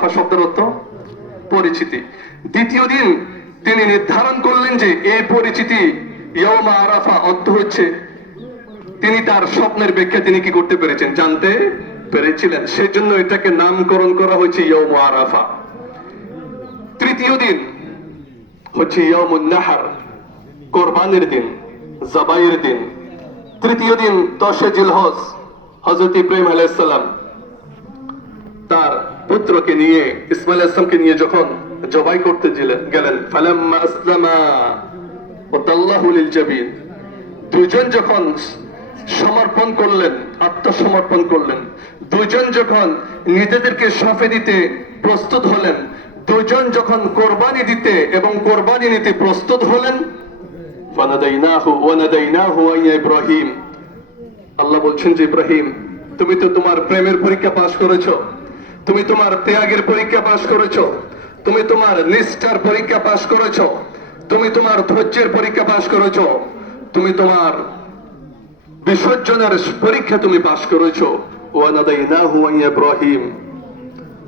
আরাফা শব্দের অর্থ পরিচিতি। দ্বিতীয় দিন তিনি নির্ধারণ করলেন যে এই পরিচিতি ইয়াউমা আরাফা অর্থ হচ্ছে তিনি তার স্বপ্নের ব্যাখ্যা তিনি কি করতে পেরেছেন, জানতে পেরেছিলেন, সেজন্য এটাকে নামকরণ করা হয়েছে ইয়াউম আরাফা। তৃতীয় দিন হচ্ছে ইয়াউমুন নাহর, কোরবানির দিন, জবাইয়ের দিন। তৃতীয় দিন 10 জিলহজ, হযরত ইব্রাহিম আলাইহিস সালাম তার পুত্রকে নিয়ে, ইসমাঈল আলাইহিস সালামকে নিয়ে যখন জবাই করতে গেলেন, ফালাম্মা আসলামা ওয়া তাল্লাহু লিল জাবিন, দুইজন যখন সমর্পণ করলেন, আত্মসমর্পণ করলেন, দুইজন যখন নিজেদেরকে সঁপে দিতে প্রস্তুত হলেন, দুইজন যখন কোরবানি দিতে এবং কোরবানি নিতে প্রস্তুত হলেন, ফানাদাইনাহু ওয়া নাদাইনাহু ইয়া ইব্রাহিম, আল্লাহ বলছেন যে ইব্রাহিম, তুমি তো তোমার প্রেমের পরীক্ষা পাশ করেছো, তুমি তোমার ত্যাগের পরীক্ষা পাশ করেছো, তুমি তোমার নিষ্ঠার পরীক্ষা পাশ করেছো, তুমি তোমার ধৈর্যের পরীক্ষা পাশ করেছো, তুমি তোমার বিসর্জনের পরীক্ষা তুমি পাশ করেছো। ওয়া নাদাইনাহু ইয়া ইব্রাহিম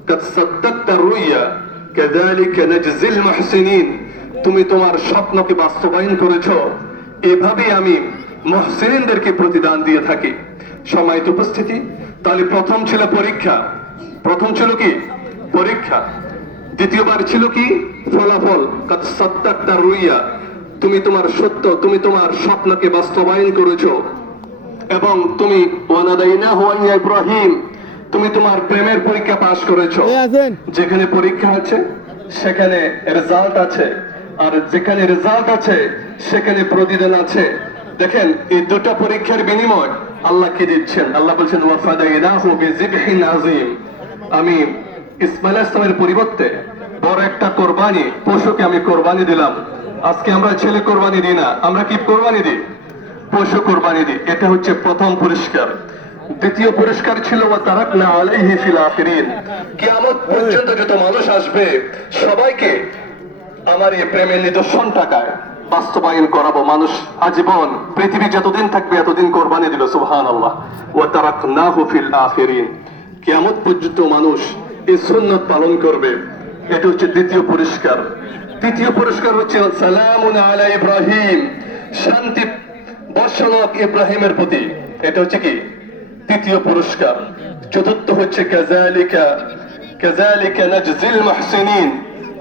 কাদ সাদ্দাকতা রুইয়া কাযালিকা নাজজিল মুহসিনিন, তুমি তোমার স্বপ্নকে বাস্তবায়ন করেছো, এভাবে আমি মুহসিনদেরকে প্রতিদান দিয়ে থাকি। সম্মানিত উপস্থিতি, তাহলে প্রথম ছিল পরীক্ষা, প্রথম ছিল কি পরীক্ষা, দ্বিতীয়বার ছিল কি ফলাফল, কাদ সাদ্দাকতা রুইয়া, তুমি তোমার সত্য, তুমি তোমার স্বপ্নকে বাস্তবায়ন করেছো, এবং তুমি ওয়া নাদাইনাহু ইয়া ইব্রাহিম, তুমি তোমার প্রেমের পরীক্ষা পাশ করেছো। যেখানে পরীক্ষা আছে সেখানে রেজাল্ট আছে, আর যেখানে রেজাল্ট আছে সেখানে প্রতিদান আছে। দেখেন এই দুটো পরীক্ষার বিনিময় আল্লাহ কি দিচ্ছেন, আল্লাহ বলছেন ওয়া ফাদাইনাহু বিযিবহিন আযীম, আমি ইসমাঈল আলাইহিস সালামের পরিবর্তে বড় একটা কোরবানি, পশুকে আমি কোরবানি দিলাম। আজকে আমরা ছেলে কোরবানি দিই না, আমরা কি কোরবানি দিই, পশু কোরবানি দিই। এটা হচ্ছে প্রথম পুরস্কার। দ্বিতীয় পুরস্কার ছিল ওয়া তারাকনা আলাইহি ফিল আখিরিন, কিয়ামত পর্যন্ত যত মানুষ আসবে সবাইকে আমার এই প্রেমের নিদর্শন টাকায় বাস্তবায়ন করাবো। মানুষ আজীবন পৃথিবী যতদিন থাকবে এতদিন কোরবানি দিল, সুবহানাল্লাহ। ওয়া তারাকনাহু ফিল আখিরিন, কিয়ামত পর্যন্ত মানুষ এই সুন্নাত পালন করবে। এটা হচ্ছে দ্বিতীয় পুরস্কার। তৃতীয় পুরস্কার হচ্ছে সালামুন আলা ইব্রাহিম, শান্তি বর্ষণ ইব্রাহিমের প্রতি, এটা হচ্ছে কি তৃতীয় পুরস্কার। চতুর্থ হচ্ছে কাযালিকা নাজজিল মুহসিনিন,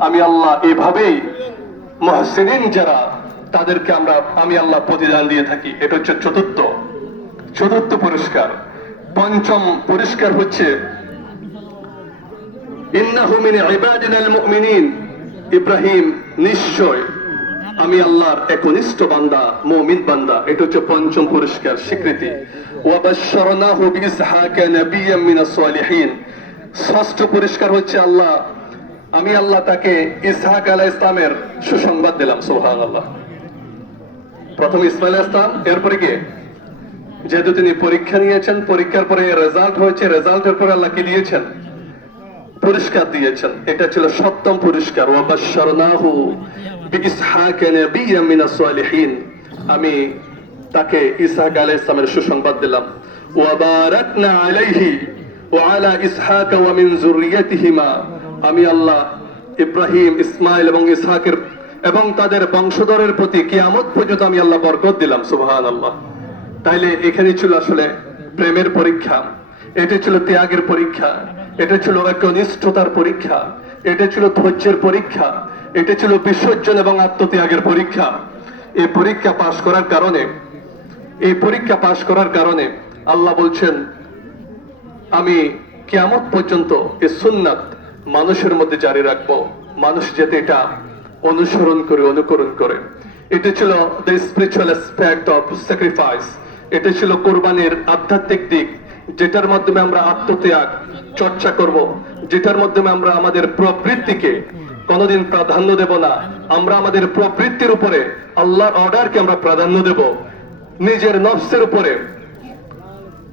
আমি আল্লাহ এভাবেই মুহসিনিন যারা তাদেরকে আমি আল্লাহ প্রতিদান দিয়ে থাকি। এটা হচ্ছে চতুর্থ পুরস্কার। পঞ্চম পুরস্কার হচ্ছে ইন্নাহু মিন ইবাদিনাল মুমিনিন, ইব্রাহিম নিশ্চয় আমি আল্লাহর একনিষ্ঠ বান্দা, মুমিন বান্দা। এটা হচ্ছে পঞ্চম পুরস্কার, স্বীকৃতি। ওয়া বাশশারনাহু বিইসহাকা নাবিয়্যাম মিনাস সালিহিন, ষষ্ঠ পুরস্কার হচ্ছে আমি আল্লাহ তাকে ইসহাক আলাইহিস সালামের সুসংবাদ দিলাম, সুবহানাল্লাহ। প্রথম ইসমাঈল আলাইহিস সালাম, এরপরে কি, যেহেতু তিনি পরীক্ষা নিয়েছেন, পরীক্ষার পরে রেজাল্ট হয়েছে, রেজাল্টের পরে আল্লাহ কি দিয়েছেন, পুরস্কার দিয়েছেন। এটা ছিল সপ্তম পুরস্কার। ওয়া বাশশারনাহু বিইসহাকা নাবিয়্যাম মিনাস সালিহিন, আমি তাকে ইসহাক আলাইহিস সালামের সুসংবাদ দিলাম। ওয়া বারাকনা আলাইহি ওয়া আলা ইসহাকা ওয়া মিন যুররিয়াতিহিমা, আমি আল্লাহ ইব্রাহিম, ইসমাঈল এবং ইসহাকের এবং তাদের বংশধরের প্রতি কিয়ামত পর্যন্ত আমি আল্লাহ বরকত দিলাম, সুবহানাল্লাহ। তাইলে এখানে ছিল আসলে প্রেমের পরীক্ষা, এটা ছিল ত্যাগের পরীক্ষা, এটা ছিল একনিষ্ঠতার পরীক্ষা, এটা ছিল ধৈর্যের পরীক্ষা, এটা ছিল বিসর্জন এবং আত্মত্যাগের পরীক্ষা। এই পরীক্ষা পাশ করার কারণে আল্লাহ বলছেন আমি কিয়ামত পর্যন্ত এই সুন্নাত মানুষের মধ্যে জারি রাখবো, মানুষ যাতে এটা অনুকরণ করে। এটা ছিল the spiritual aspect of sacrifice, এটা ছিল কোরবানির আধ্যাত্মিক দিক, যেটার মাধ্যমে আমরা আত্মত্যাগ চর্চা করব, যেটার মাধ্যমে আমরা আমাদের প্রবৃত্তিকে কোনোদিন প্রাধান্য দেব না, আমরা আমাদের প্রবৃত্তির উপরে আল্লাহর অর্ডারকে আমরা প্রাধান্য দেব, নিজের নফসের উপরে।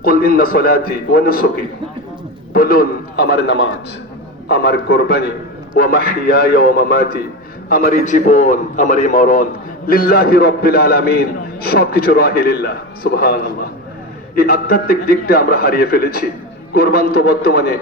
কুল ইন্না সলাতি ওয়া নুসুকি, বলুন আমার নামাজ, আমার কোরবানি, ওয়া মাহইয়ায়া ওয়া মামাতি, আমার এই জীবন, আমার এই মরণ, লিল্লাহি রাব্বিল আলামিন, সবকিছু রাহে লিল্লাহ, সুবহানাল্লাহ। এই আধ্যাত্মিক দিকটা আমরা হারিয়ে ফেলেছি। কোরবান তো বর্তমানে